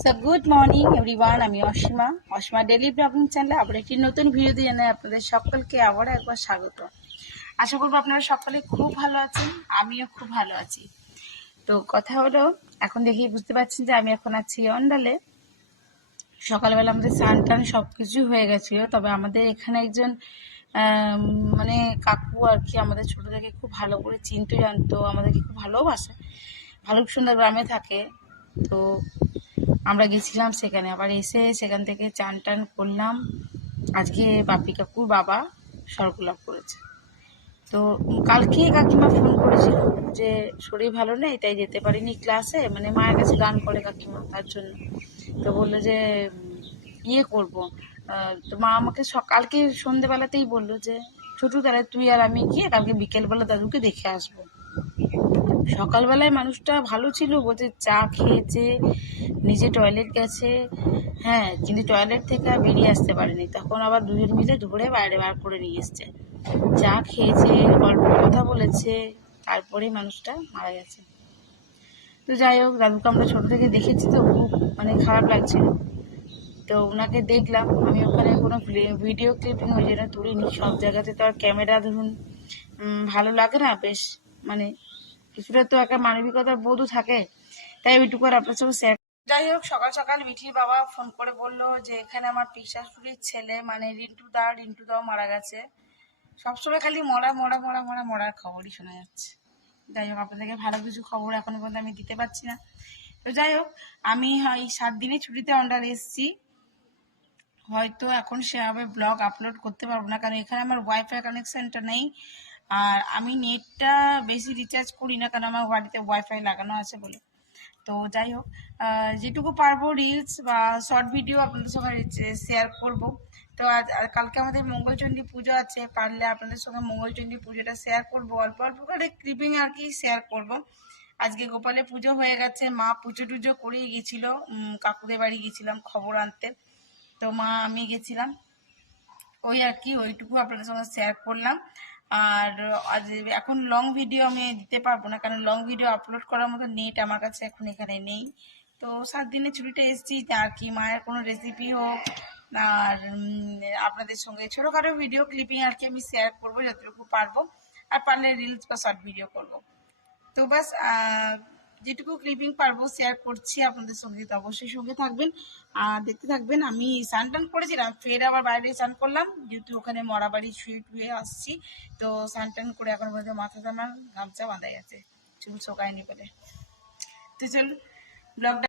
So good morning everyone, আমি Asima daily blogging চ্যানেলে আবার একটি নতুন ভিডিও দিয়ে জানাই আপনাদের সকলকে আবার একবার স্বাগত। আশা করবো আপনারা সকলে খুব ভালো আছেন, আমিও খুব ভালো আছি। তো কথা হলো, এখন দেখেই বুঝতে পারছেন যে আমি এখন আছি অন্ডালে। সকালবেলা আমাদের স্নান টান সব কিছুই হয়ে গেছিলো, তবে আমাদের এখানে একজন মানে কাকু আর কি আমাদের ছোট থেকে খুব ভালো করে চিনতে জানতো, আমাদেরকে খুব ভালোবাসে। ভালুকসুন্দর গ্রামে থাকে। তো আমরা গেছিলাম সেখানে, আবার এসে সেখান থেকে চান টান করলাম। আজকে বাপি কাকুর বাবা স্বর্গলাভ করেছে। তো কালকে কাকিমা ফোন করেছিল যে শরীর ভালো নেই, তাই যেতে পারিনি ক্লাসে, মানে মায়ের কাছে গান করে কাকিমা, তার জন্য। তো বললো যে ইয়ে করবো, তো মা আমাকে কালকে সন্ধেবেলাতেই বললো যে ছোটু, তাহলে তুই আর আমি গিয়ে কালকে বিকেলবেলা দাদুকে দেখে আসবো। সকালবেলায় মানুষটা ভালো ছিল, বলছে চা খেয়েছে, নিজে টয়লেট গেছে, হ্যাঁ, কিন্তু টয়লেট থেকে আর বেরিয়ে আসতে পারেনি। তখন আবার দুজন মিলে ধরে বাইরে বার করে নিয়ে এসছে। চা খেয়েছে, গল্প কথা বলেছে, তারপরে মানুষটা মারা গেছে। তো যাই হোক, দাদুকে আমরা ছোট থেকে দেখেছি, তো খুব মানে খারাপ লাগছিল। তো ওনাকে দেখলাম আমি ওখানে, কোনো ভিডিও ক্লিপিং ওই জন্য তুলিনি। সব জায়গাতে তো আর ক্যামেরা ধরুন ভালো লাগে না, বেশ মানে কিছুটা তো একটা মানবিকতার বোধও থাকে, তাই ওইটুকু আর আপনার সঙ্গে শেয়ার। যাই হোক, সকাল সকাল মিঠির বাবা ফোন করে বললো যে এখানে আমার পিসাশুড়ির ছেলে মানে রিন্টু দাও মারা গেছে। সবসময় খালি মরা মরা মরা মরা মরার খবরই শোনা যাচ্ছে। যাই হোক, আপনাদেরকে ভালো কিছু খবর এখনো পর্যন্ত আমি দিতে পারছি না। তো যাই হোক, আমি এই 7 দিনের ছুটিতে অন্ডার এসেছি। হয়তো এখন সেভাবে ব্লগ আপলোড করতে পারবো না, কারণ এখানে আমার ওয়াইফাই কানেকশনটা নেই। আর আমি নেটটা বেশি রিচার্জ করি না, কারণ আমার বাড়িতে ওয়াইফাই লাগানো আছে বলে। তো যাই হোক, যেটুকু পারবো রিলস বা শর্ট ভিডিও আপনাদের সঙ্গে শেয়ার করব। তো কালকে আমাদের মঙ্গলচণ্ডী পুজো আছে, পারলে আপনাদের সঙ্গে মঙ্গলচণ্ডী পুজোটা শেয়ার করব, অল্প অল্প করে ক্লিপিং আর কি শেয়ার করব। আজকে গোপালের পুজো হয়ে গেছে, মা পুজো টুজো করেই গেছিলো, কাকুদের বাড়ি গেছিলাম খবর আনতে। তো মা আমি গেছিলাম, ওই আর কি ওইটুকু আপনাদের সঙ্গে শেয়ার করলাম। আর আজ এখন লং ভিডিও আমি দিতে পারবো না, কারণ লং ভিডিও আপলোড করার মতো নেট আমার কাছে এখন এখানে নেই। তো 7 দিনের ছুটিটা এসেছি, আর কি মায়ের কোনো রেসিপি হোক আর আপনাদের সঙ্গে ছোটোখাটো ভিডিও ক্লিপিং আর কি আমি শেয়ার করবো যতটুকু পারবো, আর পারলে রিলস বা শর্ট ভিডিও করবো। তো বাস যেটুকু ক্লিপিং পারবো শেয়ার করছি আপনাদের সঙ্গে, তো অবশ্যই সঙ্গে থাকবেন আর দেখতে থাকবেন। আমি স্নান টান করেছিলাম, ফের আবার বাইরে স্নান করলাম, যেহেতু ওখানে মরা বাড়ি শুয়ে টুয়ে আসছি। তো স্নান টান করে এখন পর্যন্ত মাথাতে আমার গামছা বাঁধাই আছে, চুল শোকায়নি বলে। তো চল ব্লগটা